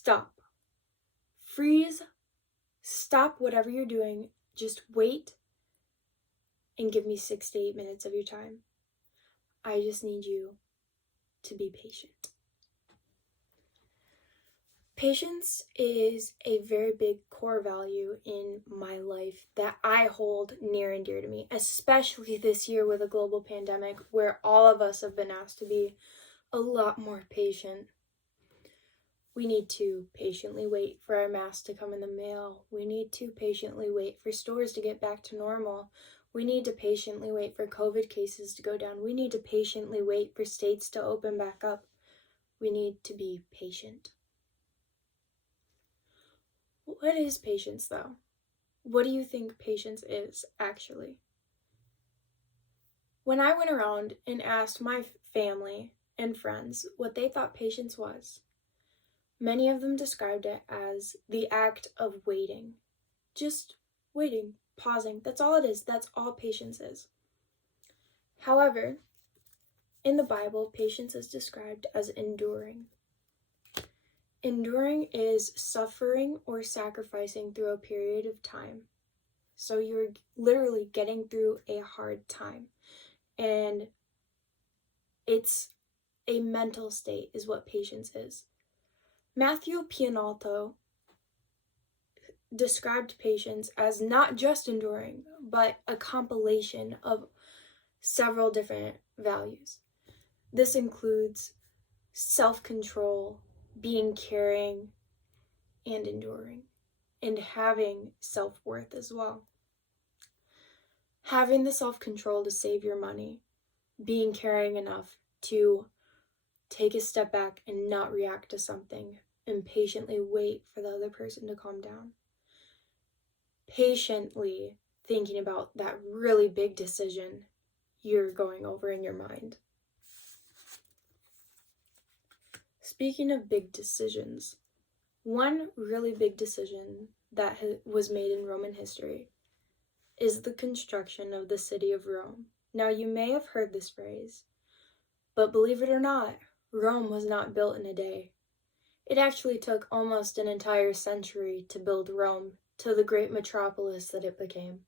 stop. Freeze. Stop whatever you're doing. Just wait and give me 6 to 8 minutes of your time. I just need you to be patient. Patience is a very big core value in my life that I hold near and dear to me, especially this year with a global pandemic where all of us have been asked to be a lot more patient. We need to patiently wait for our masks to come in the mail. We need to patiently wait for stores to get back to normal. We need to patiently wait for COVID cases to go down. We need to patiently wait for states to open back up. We need to be patient. What is patience, though? What do you think patience is, actually? When I went around and asked my family and friends what they thought patience was, many of them described it as the act of waiting. Just waiting, pausing. That's all it is. That's all patience is. However, in the Bible, patience is described as enduring. Enduring is suffering or sacrificing through a period of time. So you're literally getting through a hard time. And it's a mental state is what patience is. Matthew Pianalto described patience as not just enduring, but a compilation of several different values. This includes self-control, being caring, and enduring, and having self-worth as well. Having the self-control to save your money, being caring enough to take a step back and not react to something, and patiently wait for the other person to calm down. Patiently thinking about that really big decision you're going over in your mind. Speaking of big decisions, one really big decision that was made in Roman history is the construction of the city of Rome. Now, you may have heard this phrase, but believe it or not, Rome was not built in a day. It actually took almost an entire century to build Rome to the great metropolis that it became.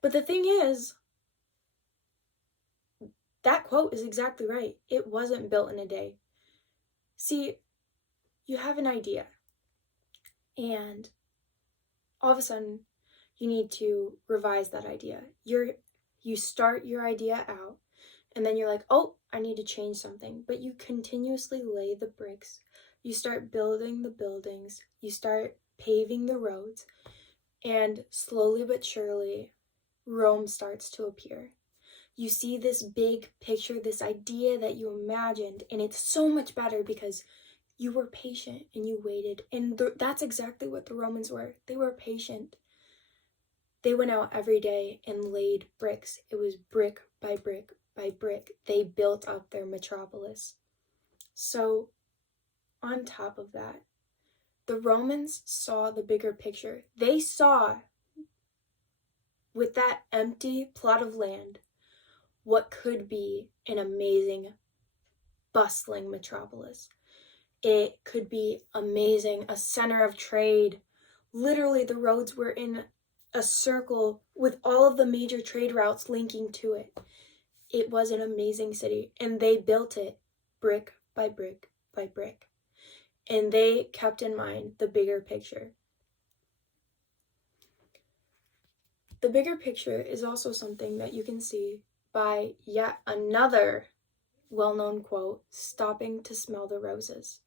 But the thing is, that quote is exactly right. It wasn't built in a day. See, you have an idea, and all of a sudden, you need to revise that idea. You start your idea out, and then you're like, oh, I need to change something. But you continuously lay the bricks. You start building the buildings. You start paving the roads. And slowly but surely, Rome starts to appear. You see this big picture, this idea that you imagined, and it's so much better because you were patient and you waited. And that's exactly what the Romans were. They were patient. They went out every day and laid bricks. It was brick by brick by brick. They built up their metropolis. So, on top of that, the Romans saw the bigger picture. They saw, with that empty plot of land, what could be an amazing, bustling metropolis. It could be amazing, a center of trade. Literally, the roads were in a circle with all of the major trade routes linking to it. It was an amazing city, and they built it brick by brick by brick. And they kept in mind the bigger picture. The bigger picture is also something that you can see by yet another well-known quote, stopping to smell the roses.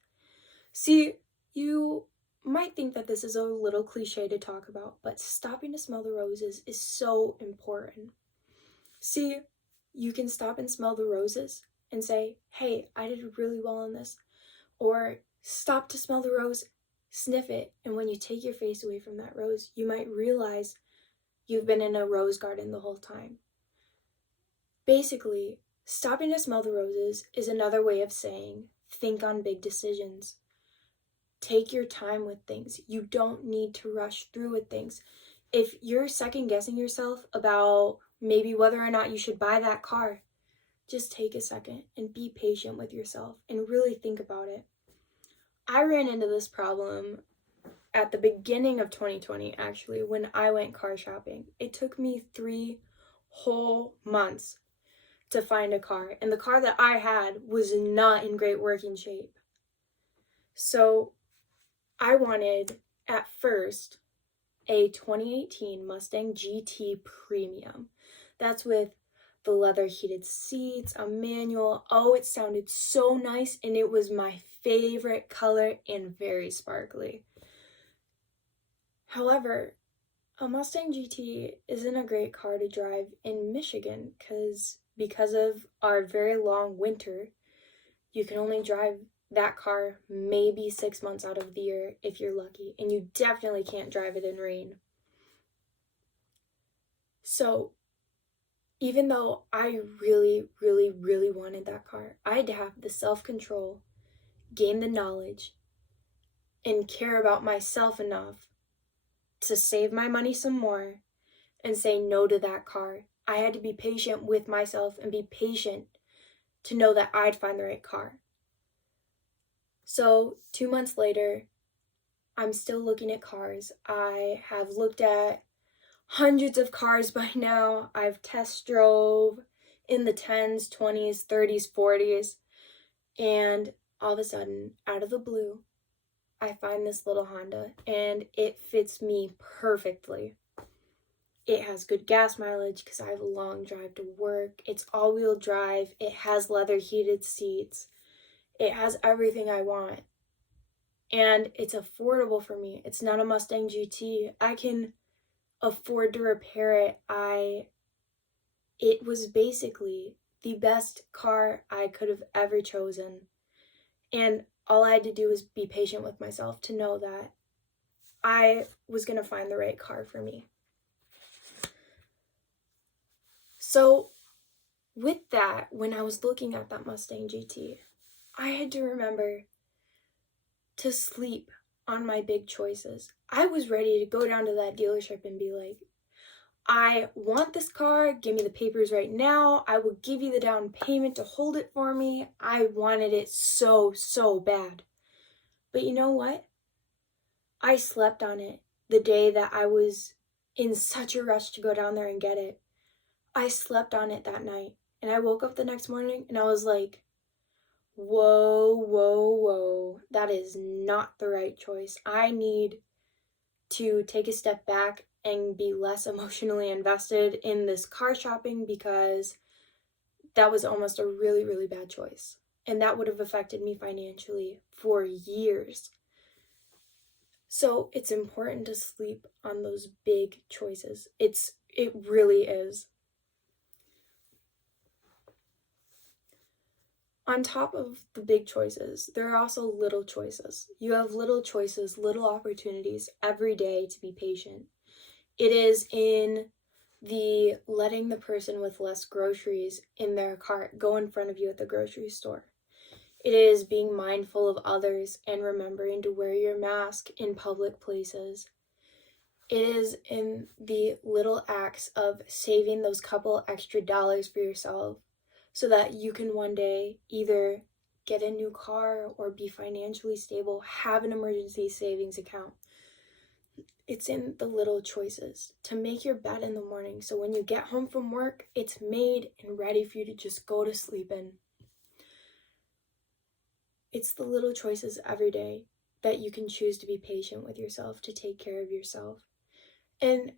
See, you might think that this is a little cliche to talk about, but stopping to smell the roses is so important. See, you can stop and smell the roses and say, hey, I did really well on this. Or stop to smell the rose, sniff it, and when you take your face away from that rose, you might realize you've been in a rose garden the whole time. Basically, stopping to smell the roses is another way of saying, think on big decisions. Take your time with things. You don't need to rush through with things. If you're second guessing yourself about maybe whether or not you should buy that car, just take a second and be patient with yourself and really think about it. I ran into this problem at the beginning of 2020, actually, when I went car shopping. It took me 3 whole months to find a car, and the car that I had was not in great working shape. So I wanted, at first, a 2018 Mustang GT Premium. That's with the leather heated seats, a manual. Oh, it sounded so nice, and it was my favorite color and very sparkly. However, a Mustang GT isn't a great car to drive in Michigan because of our very long winter. You can only drive that car maybe 6 months out of the year if you're lucky, and you definitely can't drive it in rain. So even though I really, really, really wanted that car, I had to have the self-control, gain the knowledge, and care about myself enough to save my money some more and say no to that car. I had to be patient with myself and be patient to know that I'd find the right car. So 2 months later, I'm still looking at cars. I have looked at hundreds of cars by now. I've test drove in the 10s, 20s, 30s, 40s. And all of a sudden, out of the blue, I find this little Honda and it fits me perfectly. It has good gas mileage because I have a long drive to work. It's all-wheel drive. It has leather heated seats. It has everything I want. And it's affordable for me. It's not a Mustang GT. I can afford to repair it. It was basically the best car I could have ever chosen. And all I had to do was be patient with myself to know that I was going to find the right car for me. So with that, when I was looking at that Mustang GT, I had to remember to sleep on my big choices. I was ready to go down to that dealership and be like, I want this car, give me the papers right now, I will give you the down payment to hold it for me. I wanted it so, so bad. But you know what? I slept on it the day that I was in such a rush to go down there and get it. I slept on it that night, and I woke up the next morning and I was like, whoa, whoa, whoa, that is not the right choice. I need to take a step back and be less emotionally invested in this car shopping because that was almost a really, really bad choice. And that would have affected me financially for years. So it's important to sleep on those big choices. It really is. On top of the big choices, there are also little choices. You have little choices, little opportunities every day to be patient. It is in the letting the person with less groceries in their cart go in front of you at the grocery store. It is being mindful of others and remembering to wear your mask in public places. It is in the little acts of saving those couple extra dollars for yourself so that you can one day either get a new car or be financially stable, have an emergency savings account. It's in the little choices to make your bed in the morning so when you get home from work, it's made and ready for you to just go to sleep in. It's the little choices every day that you can choose to be patient with yourself, to take care of yourself. And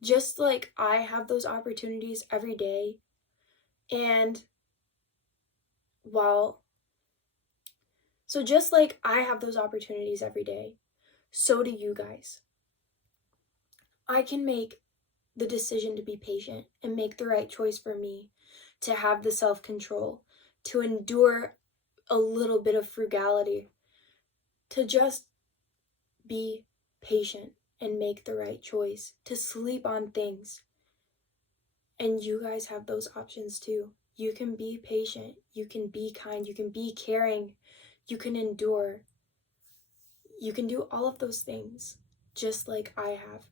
just like I have those opportunities every day, and just like I have those opportunities every day, so do you guys. I can make the decision to be patient and make the right choice for me, to have the self-control, to endure a little bit of frugality, to just be patient and make the right choice, to sleep on things. And you guys have those options too. You can be patient, you can be kind, you can be caring, you can endure. You can do all of those things just like I have.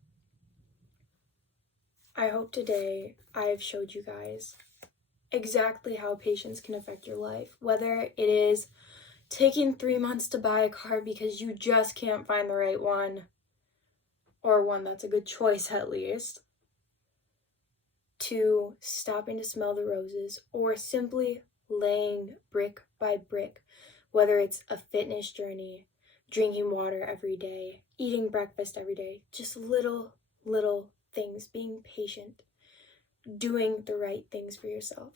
I hope today I've showed you guys exactly how patience can affect your life, whether it is taking 3 months to buy a car because you just can't find the right one, or one that's a good choice at least, to stopping to smell the roses, or simply laying brick by brick, whether it's a fitness journey, drinking water every day, eating breakfast every day, just little things, being patient, doing the right things for yourself.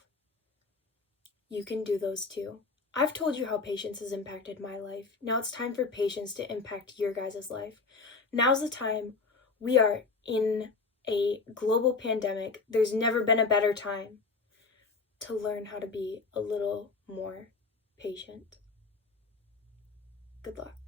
You can do those too. I've told you how patience has impacted my life. Now it's time for patience to impact your guys' life. Now's the time. We are in a global pandemic. There's never been a better time to learn how to be a little more patient. Good luck.